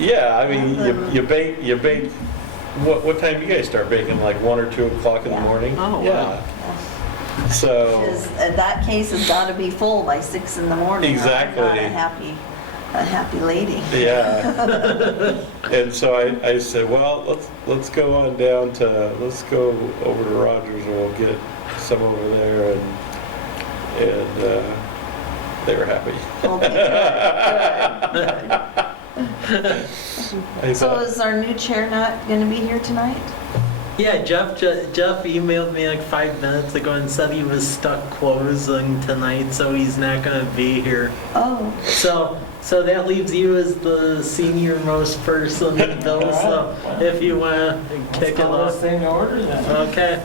Yeah, I mean, you bake, what time do you guys start baking, like 1 or 2 o'clock in the Yeah. morning? Oh, Yeah. wow. So, That case has got to be full by 6 in the morning. Exactly. I'm not a happy lady. yeah. And so I said, well, let's go on down to, let's go over to Rogers and we'll get some over there, and they were happy. Okay, good. I So thought, is our new chair not going to be here tonight? Yeah, Jeff emailed me like 5 minutes ago and said he was stuck closing tonight, so he's not gonna be here. Oh, So that leaves you as the senior most person in Bill. So if you wanna kick it Let's call this off. thing to order then. Okay.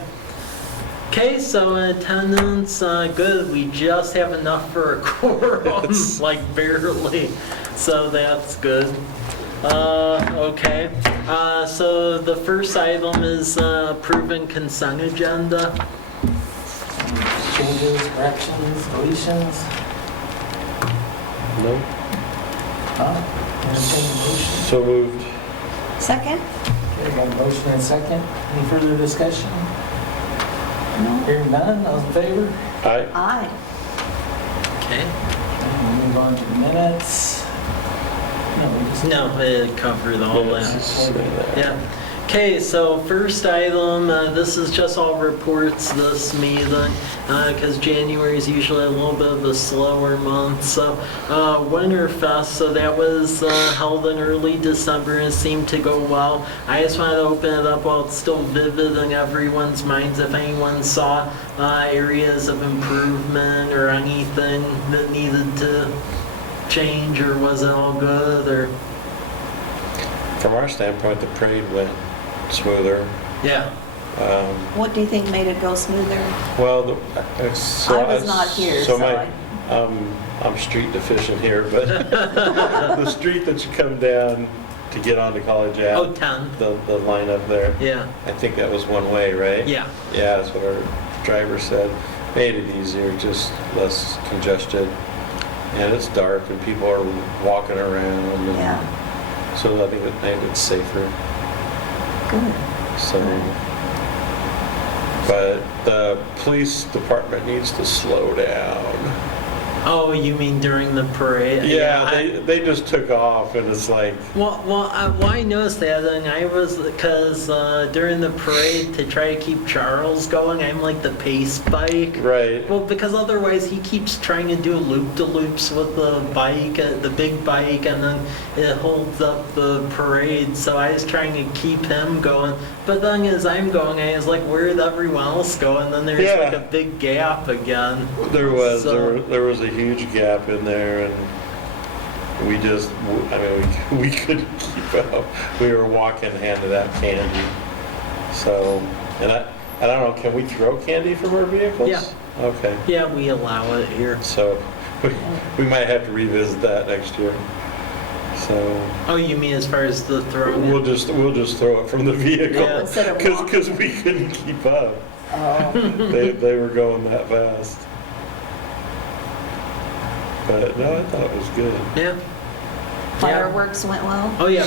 Okay, so attendance, good. We just have enough for a quorum, like barely. So that's good. Okay. So the first item is approving consent agenda. Changes, corrections, deletions. no, Entertain a motion. so moved. second? Okay, got a motion and a second. Any further discussion? No. Hearing none, all in favor? Aye. Aye. Okay. We'll move on to the minutes. No, we just. No, it covered all Minutes that. is in there. Yeah. Okay, so first item, this is just all reports this meeting, because January is usually a little bit of a slower month. So Winterfest, so that was held in early December and it seemed to go well. I just wanted to open it up while it's still vivid in everyone's minds. If anyone saw areas of improvement or anything that needed to change, or was it all good, or? From our standpoint, the parade went smoother. Yeah. What do you think made it go smoother? Well, so I was not here, so so I'm street deficient here, but the street that you come down to get onto College Oh, Ave, 10. the line up there, Yeah. I think that was one way, right? Yeah. Yeah, that's what our driver said. Made it easier, just less congested. And it's dark and people are walking around. And Yeah, So I think that made it safer. good. So, but the police department needs to slow down. Oh, you mean during the parade? Yeah, they just took off and it's like, Well, I noticed that, and I was, because during the parade, to try to keep Charles going, I'm like the pace bike. right. Well, because otherwise he keeps trying to do loop-de-loops with the bike, the big bike, and then it holds up the parade. So I was trying to keep him going. But then as I'm going, I was like, where'd everyone else go? And then there's Yeah. like a big gap again. There was So- there was a huge gap in there, and we just, I mean, we couldn't keep up. We were walking handed out candy. So, and I don't know, can we throw candy from our vehicles? Yeah. Okay. Yeah, we allow it here. So we might have to revisit that next year. So Oh, you mean as far as the throwing? we'll just throw it from the vehicle Yeah. Instead of because we couldn't keep up. Oh, They were going that fast. But no, I thought it was good. Yeah. fireworks went well? Oh yeah,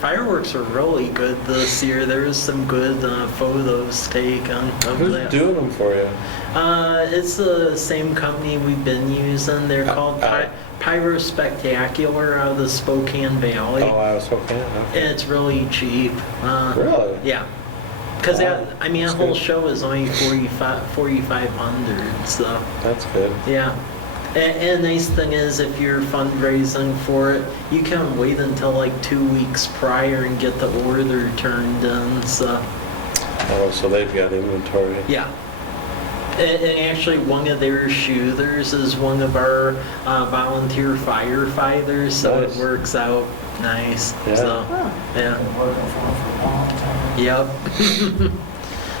fireworks were really good this year. There was some good photos taken of Who's that. doing them for you? It's the same company we've been using. They're called Pyro Spectacular out of the Spokane Valley. Oh, I was hoping. And Okay. it's really cheap. Really? Yeah. Because Wow, I mean, that's that whole good. show is only 4,500. So That's good. yeah. And nice thing is, if you're fundraising for it, you can wait until like 2 weeks prior and get the order turned in. So Oh, so they've got inventory. yeah. And actually, one of their shooters is one of our volunteer firefighters, so Nice. it works out nice. Yeah. So Oh, yeah. Been working for them for a long time. Yep.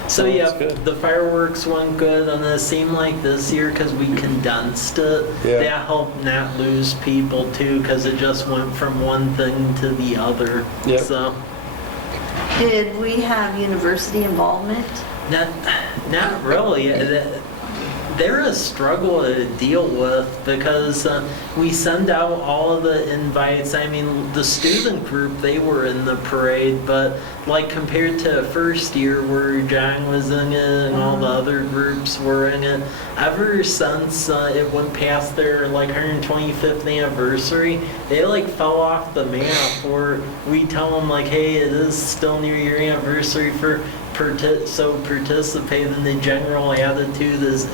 So Oh, yeah, that's good. the fireworks went good, and it seemed like this year, because we condensed it, Yeah. that helped not lose people too, because it just went from one thing to the other. Yep. So did we have university involvement? not really. they're a struggle to deal with because we send out all of the invites. I mean, the student group, they were in the parade, but like compared to first year where John was in it and all the other groups were in it, ever since it went past their like 125th anniversary, they like fell off the map. Or we tell them like, hey, it is still near your anniversary so participate, and the general attitude is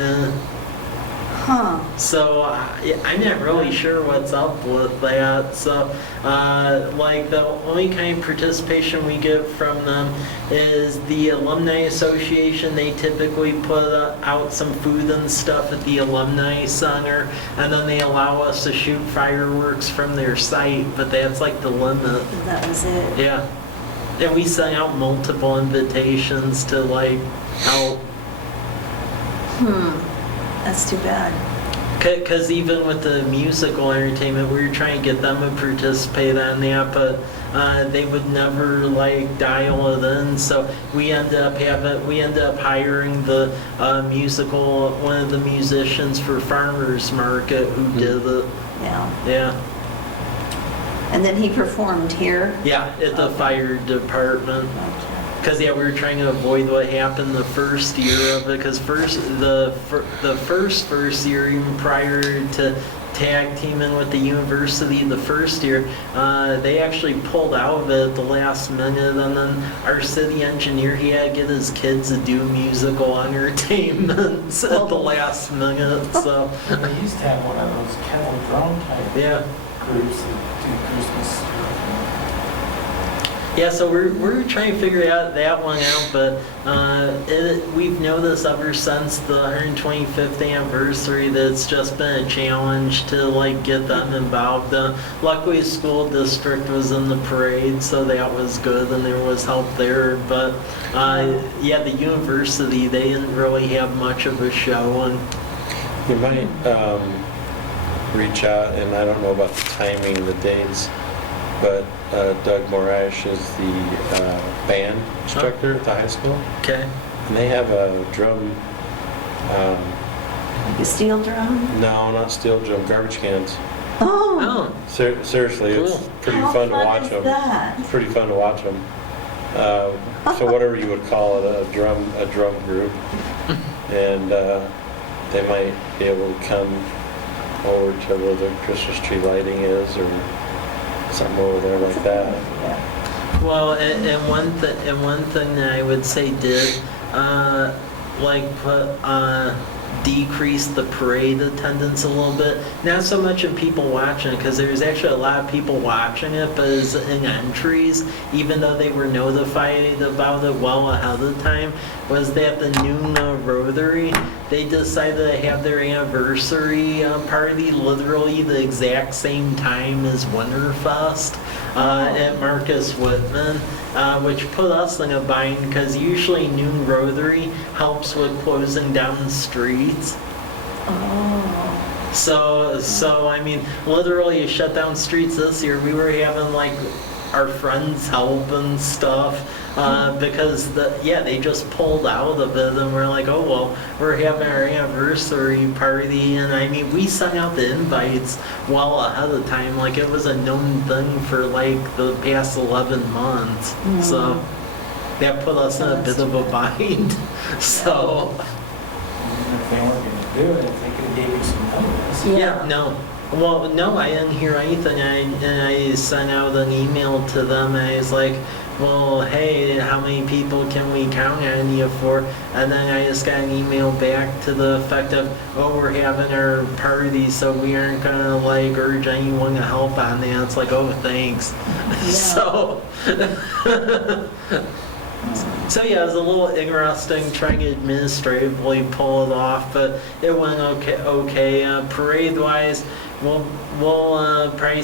Huh. so I'm not really sure what's up with that. So like the only kind of participation we get from them is the Alumni Association. They typically put out some food and stuff at the Alumni Center, and then they allow us to shoot fireworks from their site, but that's like the limit. That was it. Yeah. And we sent out multiple invitations to like help. That's too bad. Because even with the musical entertainment, we were trying to get them to participate on that, but they would never like dial it in. So we ended up hiring the one of the musicians for Farmers Market who did it. Yeah. Yeah. And then he performed here? Yeah, at the fire department. Okay. Because we were trying to avoid what happened the first year of it. Because the first year, even prior to tag teaming with the university, the first year, they actually pulled out of it at the last minute, and then our city engineer, he had to get his kids to do musical entertainments at the last minute. So And they used to have one of those kettle drum type yeah. groups that do Christmas. Yeah, so we're trying to figure that one out, but we've noticed ever since the 125th anniversary that it's just been a challenge to like get them involved. Luckily, the school district was in the parade, so that was good, and there was help there. But yeah, the university, they didn't really have much of a show. And You might reach out, and I don't know about the timing, the dates, but Doug Morash is the band instructor at the high school, okay, and they have a drum, Like a steel drum? no, not steel drum, garbage cans. Oh. oh, Seriously, it's Cool. pretty How fun to fun watch is them. that? It's pretty fun to watch them. So whatever you would call it, a drum group, and they might be able to come over to where the Christmas tree lighting is, or something over there like that. Yeah. well, and one thing that I would say did decrease the parade attendance a little bit. Not so much in people watching it, because there's actually a lot of people watching it, but as in entries, even though they were notified about it well ahead of time, was that the noon Rotary, they decided to have their anniversary party literally the exact same time as Winterfest at Marcus Whitman. Which put us in a bind because usually noon Rotary helps with closing down streets. Oh. So I mean, literally you shut down streets this year. We were having like our friends help and stuff because they just pulled out of it, and we're like, oh well, we're having our anniversary party, and I mean we sent out the invites well ahead of time, like it was a known thing for like the past 11 months. So that put us in a bit of a bind. So And if they weren't going to do it, if they could have gave you some notice. yeah, no. Well, no, I didn't hear anything. I sent out an email to them, and I was like, well, hey, how many people can we count on you for? And then I just got an email back to the effect of, oh, we're having our party, so we aren't going to, like, urge anyone to help on that. It's like, oh, thanks. So... So yeah, it was a little interesting trying to administratively pull it off, but it went okay. Parade-wise, we'll probably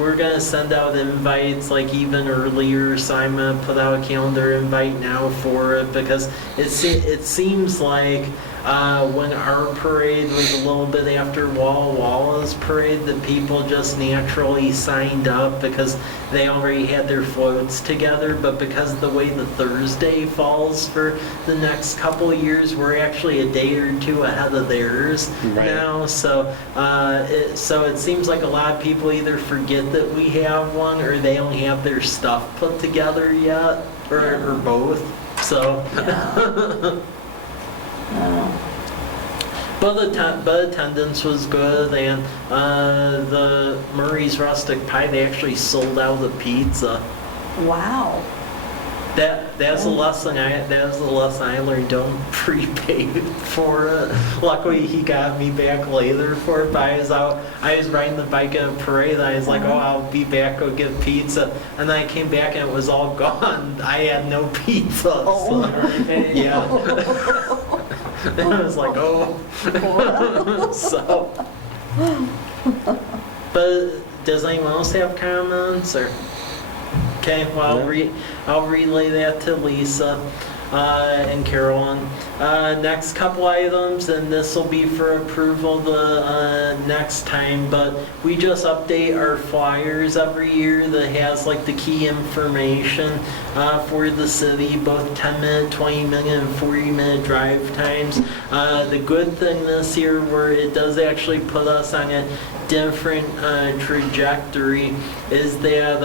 we're gonna send out invites like even earlier, so I'm gonna put out a calendar invite now for it because it seems like when our parade was a little bit after Walla Walla's parade, that people just naturally signed up because they already had their floats together. But because of the way the Thursday falls for the next couple of years, we're actually a day or two ahead of theirs now. So it seems like a lot of people either forget that we have one, or they don't have their stuff put together yet, or both. So. But attendance was good, and the Murray's Rustic Pie, they actually sold out the pizza. Wow. That's a lesson I learned. Don't prepay for it. Luckily, he got me back later for it. But I was riding the bike at a parade. I was like, oh, I'll be back, go get pizza. And then I came back and it was all gone. I had no pizza. Oh. So, yeah. And I was like, oh. So. But does anyone else have comments or? Okay, well, I'll relay that to Lisa and Carolyn. Next couple items, and this will be for approval the next time, but we just update our flyers every year that has like the key information for the city, both 10-minute, 20-minute, and 40-minute drive times. The good thing this year, where it does actually put us on a different trajectory, is that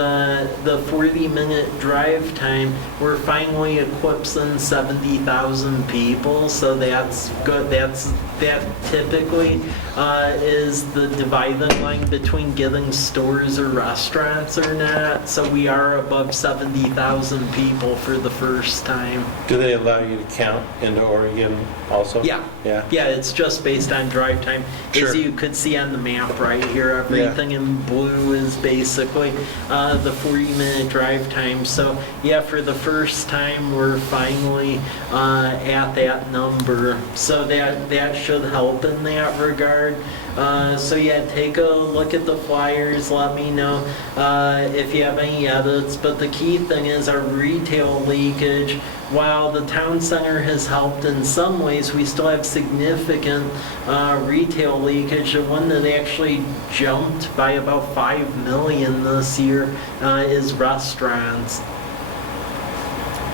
the 40-minute drive time, we're finally eclipsing 70,000 people, so that's good. That typically is the dividing line between getting stores or restaurants or not. So we are above 70,000 people for the first time. Do they allow you to count into Oregon also? Yeah. Yeah. Yeah, it's just based on drive time. Sure. As you could see on the map right here, everything in blue is basically the 40-minute drive time. So yeah, for the first time, we're finally at that number. So that should help in that regard. So yeah, take a look at the flyers, let me know if you have any edits, but the key thing is our retail leakage. While the town center has helped in some ways, we still have significant retail leakage. The one that actually jumped by about 5 million this year is restaurants.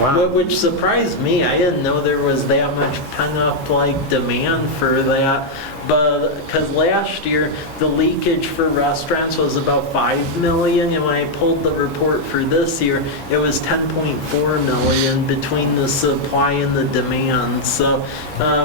Wow. Which surprised me. I didn't know there was that much pent-up demand for that. But because last year the leakage for restaurants was about 5 million, and when I pulled the report for this year, it was 10.4 million between the supply and the demand. So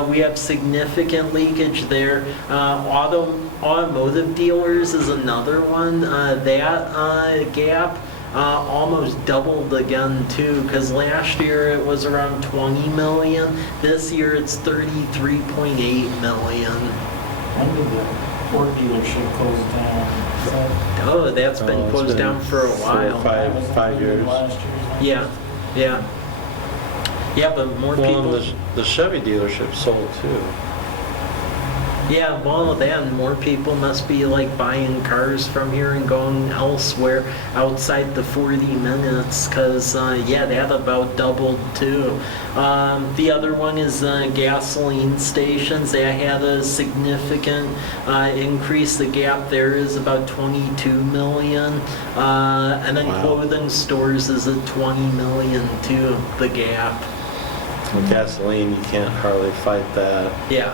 we have significant leakage there. Automotive dealers is another one. That gap almost doubled again too, because last year it was around 20 million. This year it's 33.8 million. When did the Ford dealership close down? Is that- Oh, that's been it's closed been down for a 4 or while. 5 was it 5 years. Last year's? Yeah. Yeah, but more people. Well, the Chevy dealership sold too. Yeah, well, then more people must be buying cars from here and going elsewhere outside the 40 minutes, because yeah, that about doubled too. The other one is gasoline stations. They had a significant increase. The gap there is about 22 million. And then Wow. clothing stores is at 20 million too, the gap. With gasoline, you can't hardly fight that. Yeah.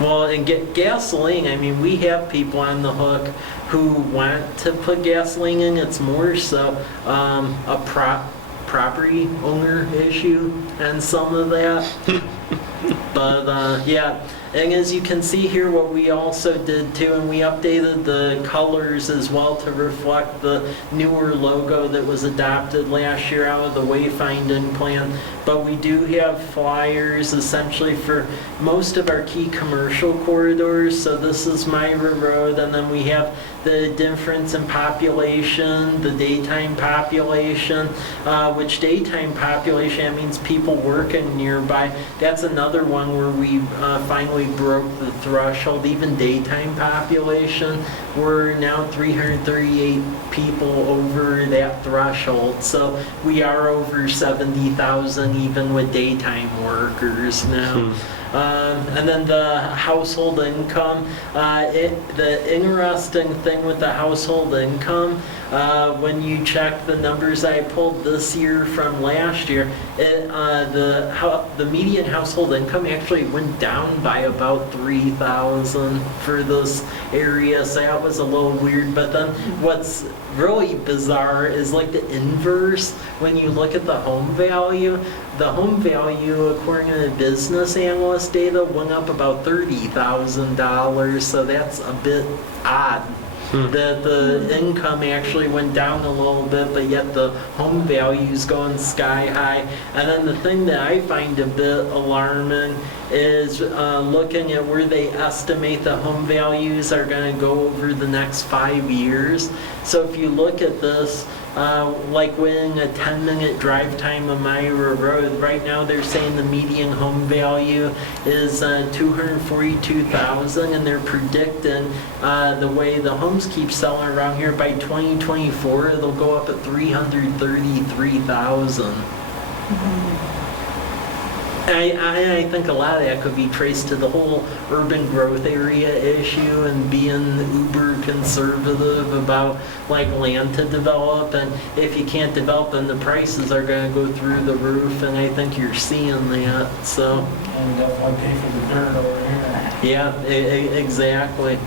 Well, and gasoline, I mean, we have people on the hook who want to put gasoline in. It's more so a property owner issue and some of that. But yeah, and as you can see here, what we also did too, and we updated the colors as well to reflect the newer logo that was adopted last year out of the wayfinding plan. But we do have flyers essentially for most of our key commercial corridors. So this is Myra Road, and then we have the difference in population, the daytime population, which daytime population, that means people working nearby. That's another one where we finally broke the threshold. Even daytime population, we're now 338 people over that threshold. So we are over 70,000 even with daytime workers now. And then the household income, the interesting thing with the household income, when you check the numbers I pulled this year from last year, the median household income actually went down by about 3,000 for this area, so that was a little weird. But then what's really bizarre is like the inverse. When you look at the home value, according to the business analyst data, went up about $30,000, so that's a bit odd. That the income actually went down a little bit, but yet the home value's going sky high. And then the thing that I find a bit alarming is looking at where they estimate the home values are going to go over the next 5 years. So if you look at this, like within a 10-minute drive time of Myra Road, right now they're saying the median home value is $242,000, and they're predicting the way the homes keep selling around here, by 2024 it'll go up at $333,000. I think a lot of that could be traced to the whole urban growth area issue and being uber conservative about like land to develop, and if you can't develop then the prices are going to go through the roof, and I think you're seeing that. So And definitely pay for the dirt over here. yeah, exactly.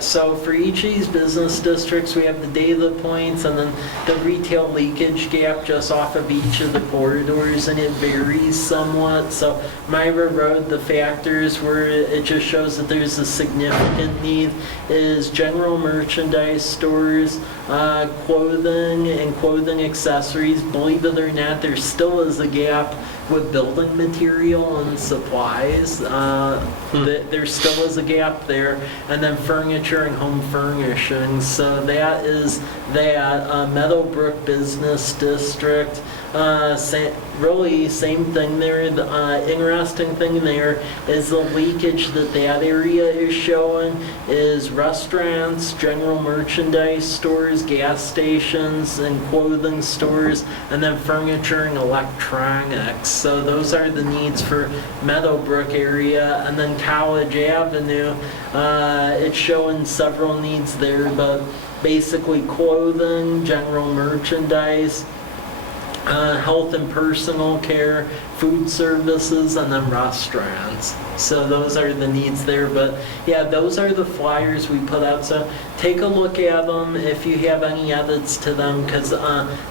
So for each of these business districts, we have the data points and then the retail leakage gap just off of each of the corridors, and it varies somewhat. So Myra Road, the factors where it just shows that there's a significant need is general merchandise stores, clothing and clothing accessories. Believe it or not, there still is a gap with building material and supplies. There still is a gap there. And then furniture and home furnishings. So that is that. Meadowbrook Business District, really same thing there. The interesting thing there is the leakage that area is showing is restaurants, general merchandise stores, gas stations, and clothing stores, and then furniture and electronics. So those are the needs for Meadowbrook area. And then College Avenue, it's showing several needs there, but basically clothing, general merchandise, health and personal care, food services, and then restaurants. So those are the needs there. But yeah, those are the flyers we put out. So take a look at them if you have any edits to them, because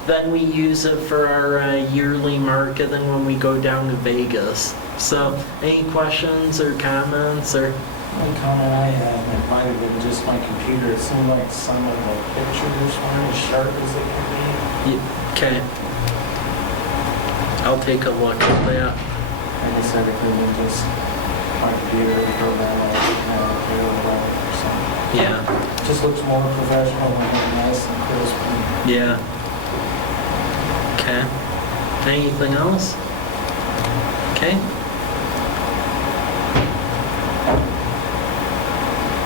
then we use it for our yearly marketing when we go down to Vegas. So any questions or comments or? One comment I had, and it might have been just my computer, it seemed like some of the pictures weren't as sharp as they could be. Okay. I'll take a look at that. Like I said, it could have been just my computer program or something. Yeah. Just looks more professional and nice and crisp. Yeah. Okay. Anything else? Okay.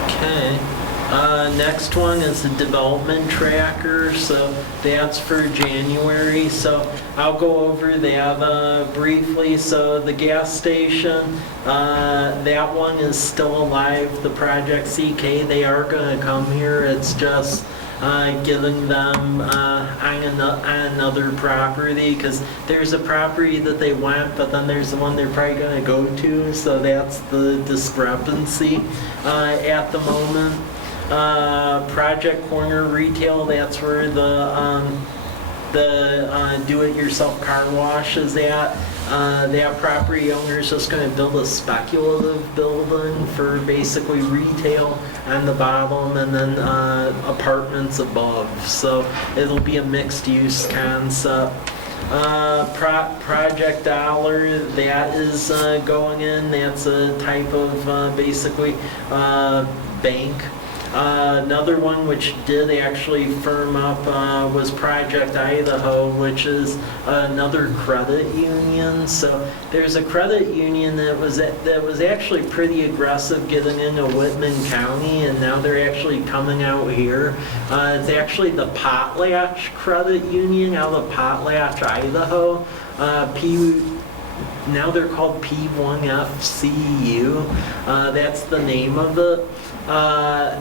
Okay. Next one is the development tracker. So that's for January. So I'll go over that briefly. So the gas station, that one is still alive. The Project CK, they are going to come here. It's just getting them on another property, because there's a property that they want, but then there's the one they're probably going to go to, so that's the discrepancy at the moment. Project Corner Retail, that's where the do-it-yourself car wash is at. That property owner is just going to build a speculative building for basically retail on the bottom and then apartments above. So it'll be a mixed-use concept. Project Dollar, that is going in. That's a type of basically bank. Another one which did actually firm up was Project Idaho, which is another credit union. So there's a credit union that was actually pretty aggressive getting into Whitman County, and now they're actually coming out here. It's actually the Potlatch Credit Union out of Potlatch, Idaho. Now they're called P1FCU. That's the name of it.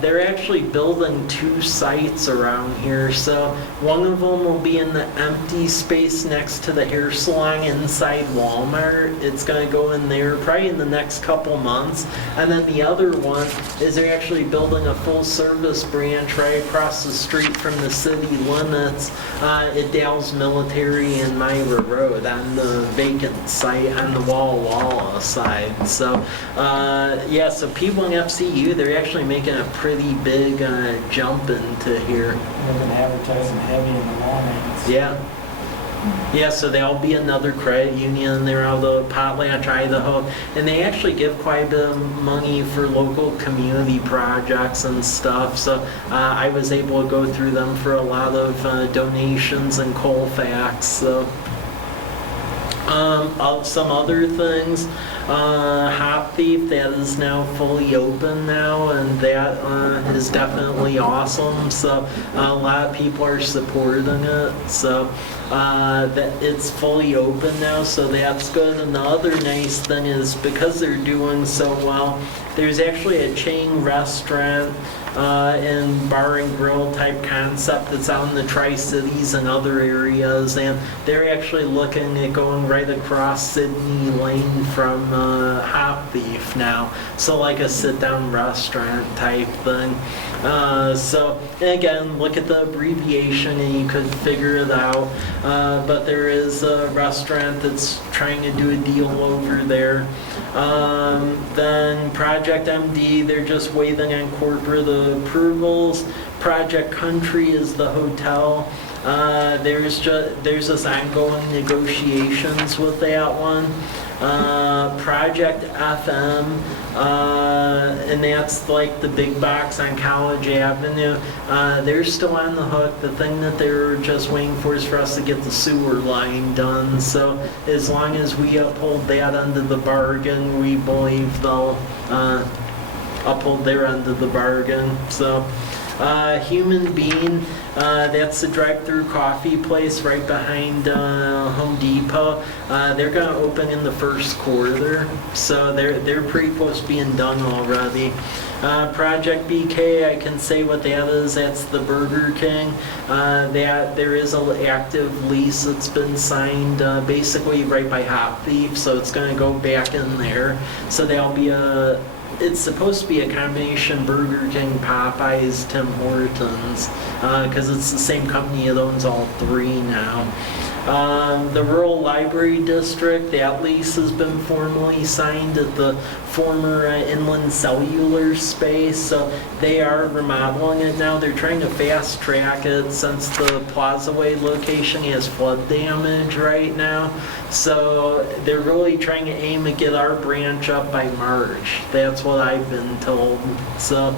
They're actually building 2 sites around here. So one of them will be in the empty space next to the hair salon inside Walmart. It's going to go in there probably in the next couple months. And then the other one is they're actually building a full service branch right across the street from the city limits at Dalles Military and Myra Road on the vacant site on the Walla Walla side. So yeah, so P1FCU, they're actually making a pretty big jump into here. They've been advertising heavy in the mornings. Yeah. Yeah, so there'll be another credit union there out of Potlatch, Idaho, and they actually give quite a bit of money for local community projects and stuff. So I was able to go through them for a lot of donations and Colfax. So some other things. Hop Thief, that is now fully open now, and that is definitely awesome. So a lot of people are supporting it. So that it's fully open now, so that's good. And the other nice thing is because they're doing so well, there's actually a chain restaurant and bar and grill type concept that's out in the Tri-Cities and other areas, and they're actually looking at going right across Sydney Lane from Hop Thief now, so like a sit-down restaurant type thing. So again, look at the abbreviation and you could figure it out, but there is a restaurant that's trying to do a deal over there. Then Project MD, they're just waiting on corporate approvals. Project Country is the hotel. There's this ongoing negotiations with that one. Project FM, and that's like the big box on College Avenue. They're still on the hook. The thing that they're just waiting for is for us to get the sewer line done. So as long as we uphold that end of the bargain, we believe they'll uphold their end of the bargain. So Human Bean, that's the drive-through coffee place right behind Home Depot. They're going to open in the first quarter, so they're pretty close to being done already. Project BK, I can say what that is. That's the Burger King. That there is an active lease that's been signed, basically right by Hop Thief, so it's going to go back in there. So there'll be it's supposed to be a combination Burger King, Popeyes, Tim Hortons, because it's the same company that owns all 3 now. The Rural Library District, that lease has been formally signed at the former Inland Cellular space, so they are remodeling it now. They're trying to fast track it since the Plaza Way location has flood damage right now. So they're really trying to aim to get our branch up by March. That's what I've been told. So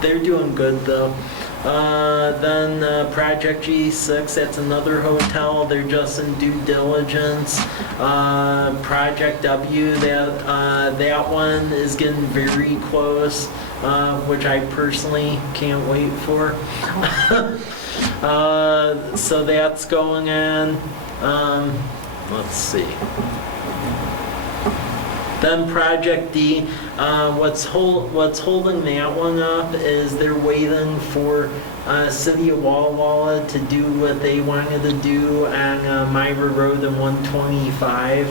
they're doing good though. Then Project G6, that's another hotel. They're just in due diligence. Project W, that one is getting very close, which I personally can't wait for. So that's going on. Let's see. Then Project D, what's holding that one up is they're waiting for City of Walla Walla to do what they wanted to do on Myra Road and 125,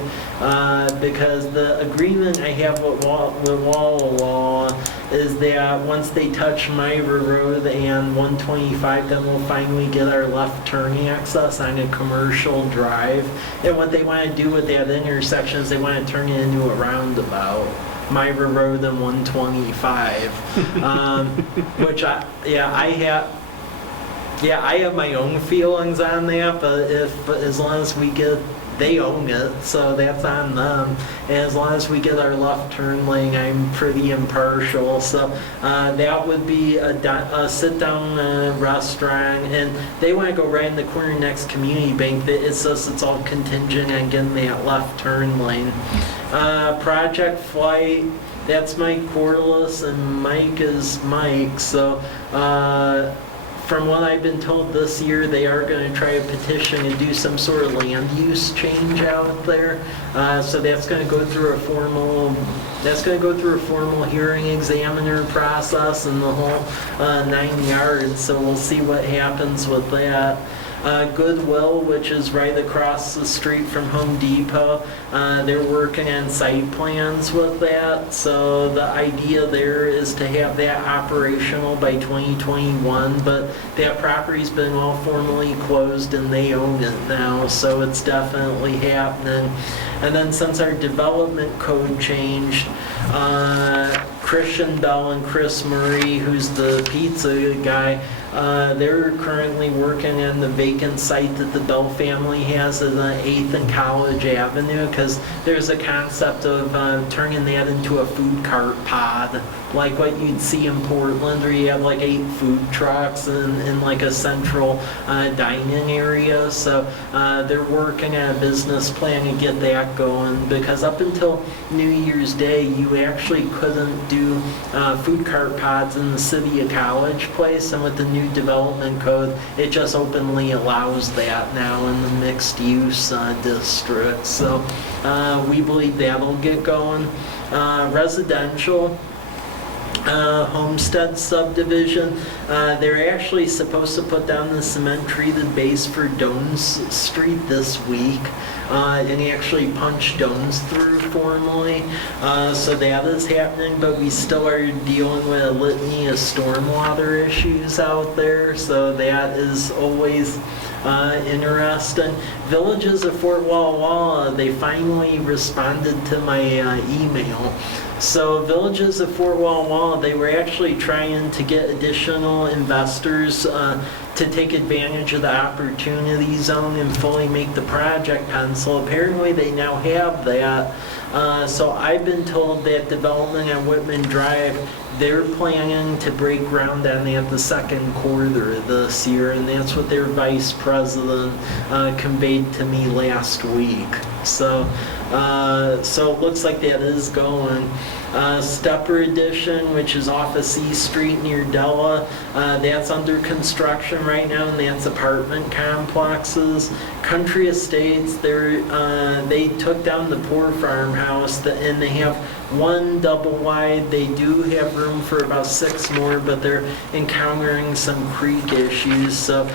because the agreement I have with Walla Walla is that once they touch Myra Road and 125, then we'll finally get our left turn access on a commercial drive. And what they want to do with that intersection is they want to turn it into a roundabout. Myra Road and 125, which I have my own feelings on that, but as long as we get they own it, so that's on them. As long as we get our left turn lane, I'm pretty impartial. So that would be a sit-down restaurant, and they want to go right in the corner next community bank. It's just it's all contingent on getting that left turn lane. Project Flight. That's Mike Corliss, and Mike is Mike. So from what I've been told this year, they are going to try a petition and do some sort of land use change out there. So that's going to go through a formal hearing examiner process and the whole 9 yards. So we'll see what happens with that. Goodwill, which is right across the street from Home Depot, they're working on site plans with that. So the idea there is to have that operational by 2021, but that property's been all formally closed and they own it now, so it's definitely happening. And then since our development code changed, Christian Bell and Chris Murray, who's the pizza guy, they're currently working on the vacant site that the Bell family has at 8th and College Avenue, because there's a concept of turning that into a food cart pod, like what you'd see in Portland, where you have like 8 food trucks in like a central dining area. So they're working on a business plan to get that going, because up until New Year's Day, you actually couldn't do food cart pods in the city of College Place, and with the new development code, it just openly allows that now in the mixed use district. So we believe that'll get going. Residential. Homestead subdivision, they're actually supposed to put down the cement treated base for Dones Street this week, and actually punch Dones through formally, so that is happening, but we still are dealing with a litany of stormwater issues out there, so that is always interesting. Villages of Fort Walla Walla, they finally responded to my email. So Villages of Fort Walla Walla, they were actually trying to get additional investors to take advantage of the opportunity zone and fully make the project pencil. Apparently they now have that. So I've been told that development on Whitman Drive, they're planning to break ground on that the second quarter of this year, and that's what their vice president conveyed to me last week. So it looks like that is going. Stepper Edition, which is off of C Street near Della, that's under construction right now, and that's apartment complexes. Country Estates, they took down the poor farmhouse, and they have one double wide. They do have room for about 6 more, but they're encountering some creek issues, so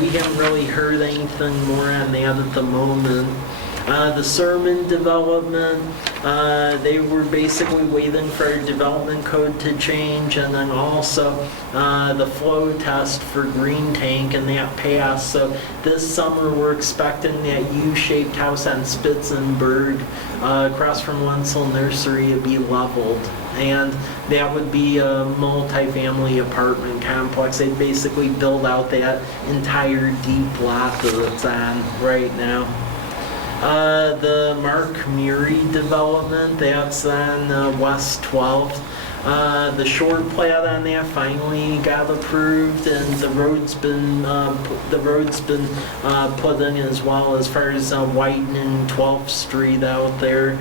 we haven't really heard anything more on that at the moment. The Sermon development, they were basically waiting for our development code to change, and then also the flow test for Green Tank, and that passed. So this summer we're expecting that U-shaped house on Spitzenberg across from Wenzel Nursery to be leveled, and that would be a multi-family apartment complex. They'd basically build out that entire deep lot that it's on right now. The Mark Murray development, that's on West 12th. The short plat on that finally got approved, and the road's been put in as well, as far as widening 12th Street out there.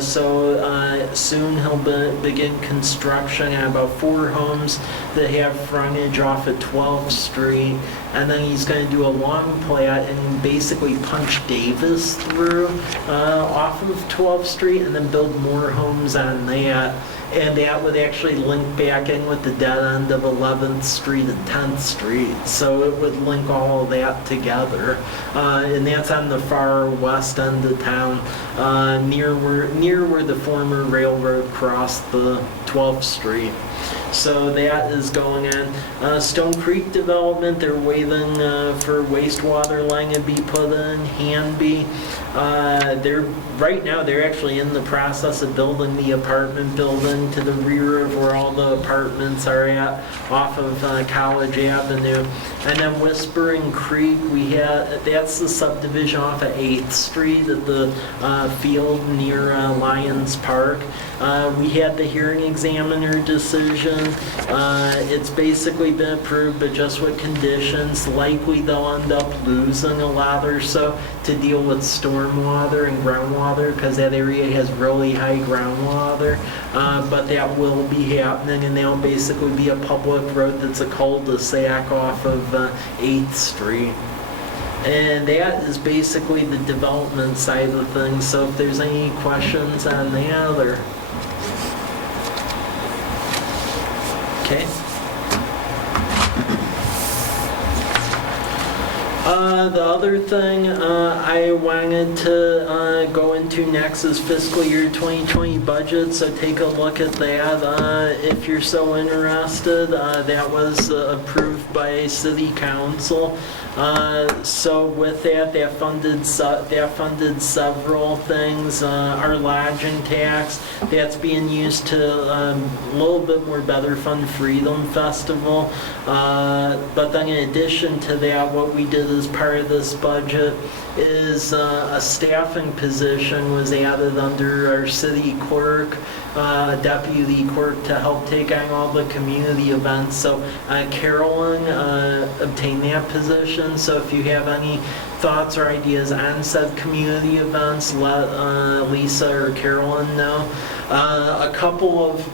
So soon he'll begin construction on about 4 homes that have frontage off of 12th Street, and then he's going to do a long plat and basically punch Davis through off of 12th Street, and then build more homes on that. And that would actually link back in with the dead end of 11th Street and 10th Street. So it would link all of that together. And that's on the far west end of town, near where the former railroad crossed the 12th Street. So that is going on. Stone Creek development, they're waiting for wastewater line to be put in, Hanby. Right now, they're actually in the process of building the apartment building to the rear of where all the apartments are at, off of College Avenue. And then Whispering Creek, that's the subdivision off of 8th Street at the field near Lions Park. We had the hearing examiner decision. It's basically been approved, but just with conditions. Likely they'll end up losing a lot or so to deal with stormwater and groundwater, because that area has really high groundwater. But that will be happening, and that'll basically be a public road that's a cul-de-sac off of 8th Street. And that is basically the development side of things. So if there's any questions on that, or... Okay. The other thing I wanted to go into next is fiscal year 2020 budget, so take a look at that if you're so interested. That was approved by City Council. So with that funded several things. Our lodging tax, that's being used to a little bit more better fund Freedom Festival. But then in addition to that, what we did as part of this budget is a staffing position was added under our city clerk, deputy clerk, to help take on all the community events. So Carolyn obtained that position. So if you have any thoughts or ideas on said community events, let Lisa or Carolyn know. A couple of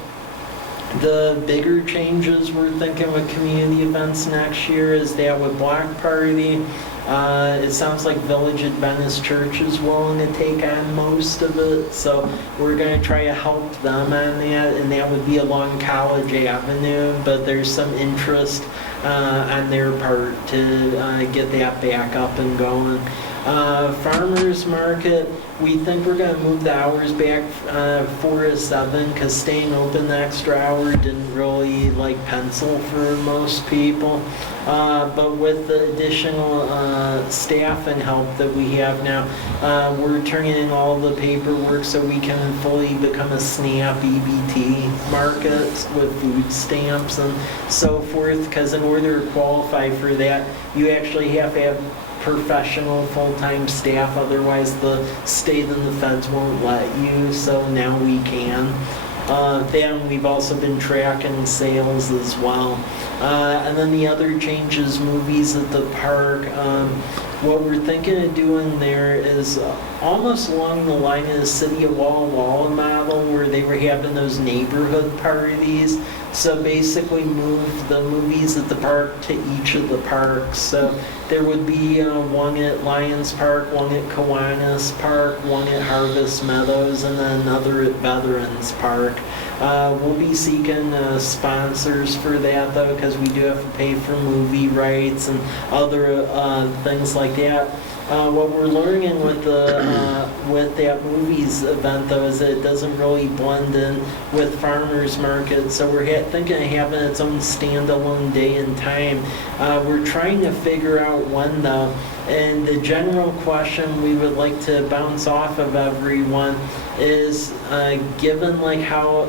the bigger changes we're thinking with community events next year is that with Block Party, it sounds like Village Adventist Church is willing to take on most of it, so we're going to try to help them on that, and that would be along College Avenue, but there's some interest on their part to get that back up and going. Farmers Market, we think we're going to move the hours back 4 to 7, because staying open the extra hour didn't really pencil for most people. But with the additional staff and help that we have now, we're turning in all the paperwork so we can fully become a SNAP EBT market with food stamps and so forth, because in order to qualify for that, you actually have to have professional full-time staff, otherwise the state and the feds won't let you, so now we can. Then we've also been tracking sales as well. And then the other changes, movies at the park. What we're thinking of doing there is almost along the line of the City of Walla Walla model, where they were having those neighborhood parties. So basically move the movies at the park to each of the parks. So there would be one at Lions Park, one at Kiwanis Park, one at Harvest Meadows, and then another at Veterans Park. We'll be seeking sponsors for that, though, because we do have to pay for movie rights and other things like that. What we're learning with that movies event, though, is that it doesn't really blend in with Farmers Market, so we're thinking of having its own standalone day and time. We're trying to figure out when, though, and the general question we would like to bounce off of everyone is, given how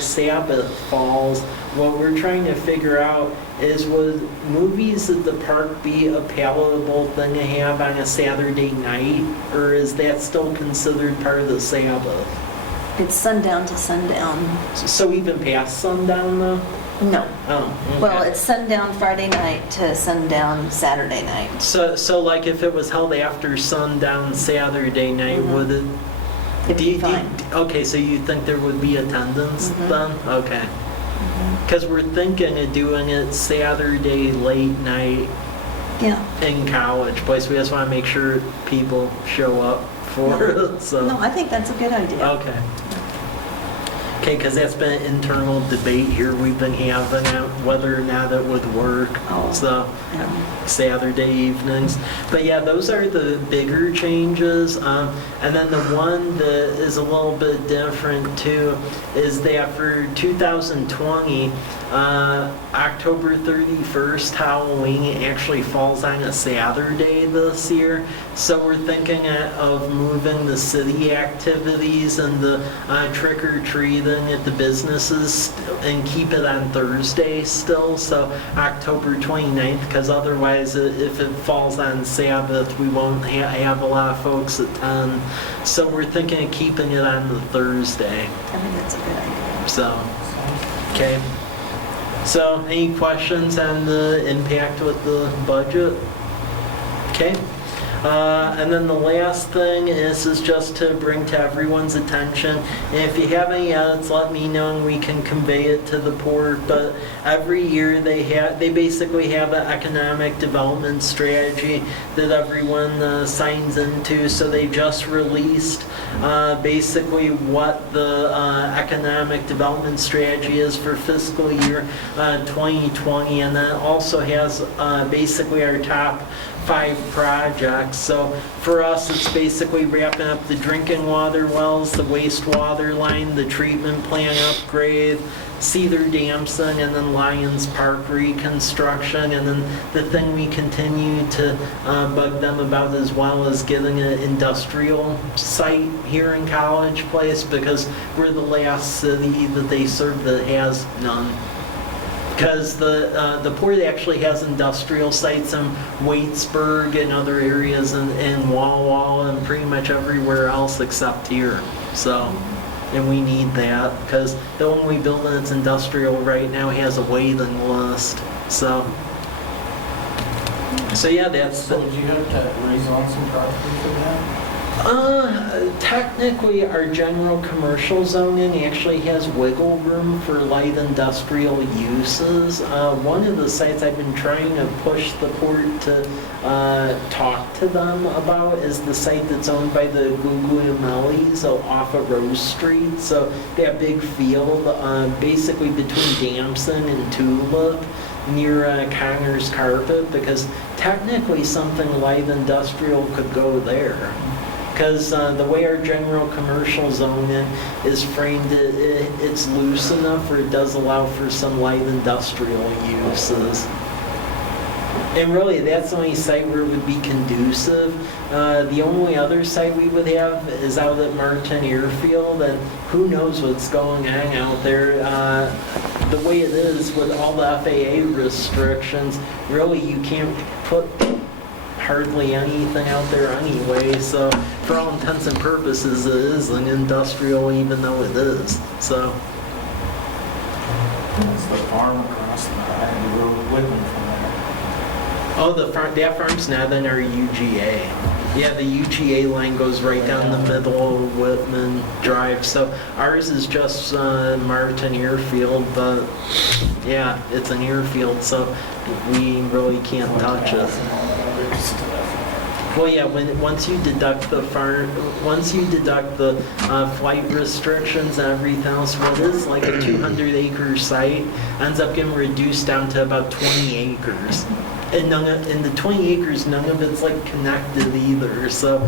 Sabbath falls, what we're trying to figure out is, would movies at the park be a palatable thing to have on a Saturday night, or is that still considered part of the Sabbath? It's sundown to sundown. So even past sundown, though? No. Oh, okay. Well, it's sundown Friday night to sundown Saturday night. So if it was held after sundown Saturday night, would it? It'd be fine. Okay, so you think there would be attendance then? Okay. Because we're thinking of doing it Saturday late night in College Place. We just want to make sure people show up for it. So. No, I think that's a good idea. Okay. Okay, because that's been an internal debate here we've been having on whether or not it would work. Oh. So Yeah. Saturday evenings. But yeah, those are the bigger changes. And then the one that is a little bit different too is that for 2020, October 31st, Halloween actually falls on a Saturday this year. So we're thinking of moving the city activities and the trick-or-treating at the businesses and keep it on Thursday still, so October 29th, because otherwise if it falls on Sabbath, we won't have a lot of folks attend. So we're thinking of keeping it on the Thursday. I think that's a good idea. So, okay. So, any questions on the impact with the budget? Okay. And then the last thing is just to bring to everyone's attention. And if you have any edits, let me know and we can convey it to the board. But every year they basically have an economic development strategy that everyone signs into. So they just released basically what the economic development strategy is for fiscal year 2020, and then also has basically our top 5 projects. So for us, it's basically wrapping up the drinking water wells, the wastewater line, the treatment plant upgrade, Cedar Damson, and then Lions Park reconstruction. And then the thing we continue to bug them about as well is getting an industrial site here in College Place, because we're the last city that they serve that has none. Because the port actually has industrial sites in Waitsburg and other areas in Walla Walla and pretty much everywhere else except here. So, and we need that because the only building that's industrial right now has a waiting list. So yeah, that's So would you have to rezone some property for that? Technically, our general commercial zoning actually has wiggle room for light industrial uses. One of the sites I've been trying to push the port to talk to them about is the site that's owned by the Guglielmellis off of Rose Street. So that big field, basically between Damson and Tulip, near Conger's Carpet, because technically something light industrial could go there. Because the way our general commercial zoning is framed, it's loose enough, or it does allow for some light industrial uses. And really, that's the only site where it would be conducive. The only other site we would have is out at Martin Airfield, and who knows what's going on out there. The way it is with all the FAA restrictions, really you can't put hardly anything out there anyway, so for all intents and purposes it is an industrial even though it is. So It's the farm across the road with me from there. oh, that farm's now in our UGA. Yeah, the UGA line goes right down the middle of Whitman Drive. So ours is just Martin Airfield, but yeah, it's an airfield, so we really can't touch it. Well, yeah, once you deduct the flight restrictions and everything else, what is like a 200-acre site ends up getting reduced down to about 20 acres. And in the 20 acres, none of it's like connected either. So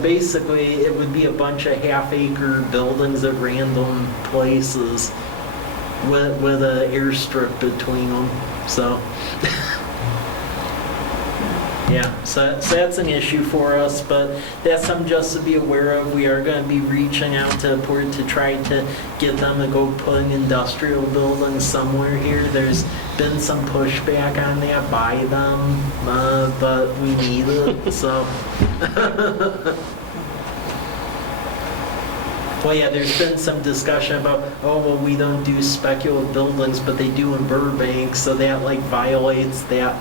basically, it would be a bunch of half-acre buildings at random places with an airstrip between them. So. Yeah, so that's an issue for us, but that's something just to be aware of. We are going to be reaching out to Port to try to get them to go putting industrial buildings somewhere here. There's been some pushback on that by them, but we need it, so. Well, yeah, there's been some discussion about, oh, well, we don't do speculative buildings, but they do in Burbank, so that like violates that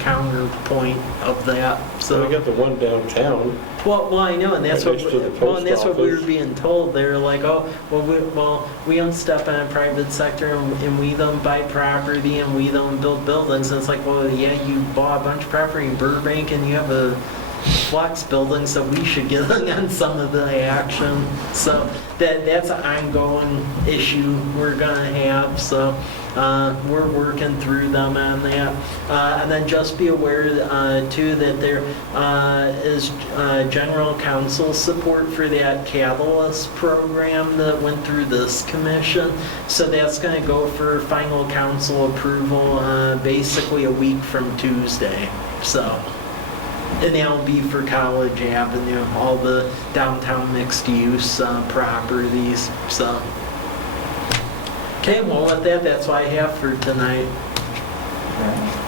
counterpoint of that. So we got the one downtown. Well, I know, and that's Right next to the post what we were office. being told. They're like, oh, we don't step on the private sector, and we don't buy property, and we don't build buildings. And it's like, well, yeah, you bought a bunch of property in Burbank, and you have a flex building, so we should get on some of the action. So that's an ongoing issue we're gonna have, so we're working through them on that. And then just be aware too that there is general council support for that Catalyst program that went through this commission. So that's gonna go for final council approval basically a week from Tuesday. So, and that'll be for College Avenue, all the downtown mixed use properties, so. Okay, well with that, that's what I have for tonight. Okay.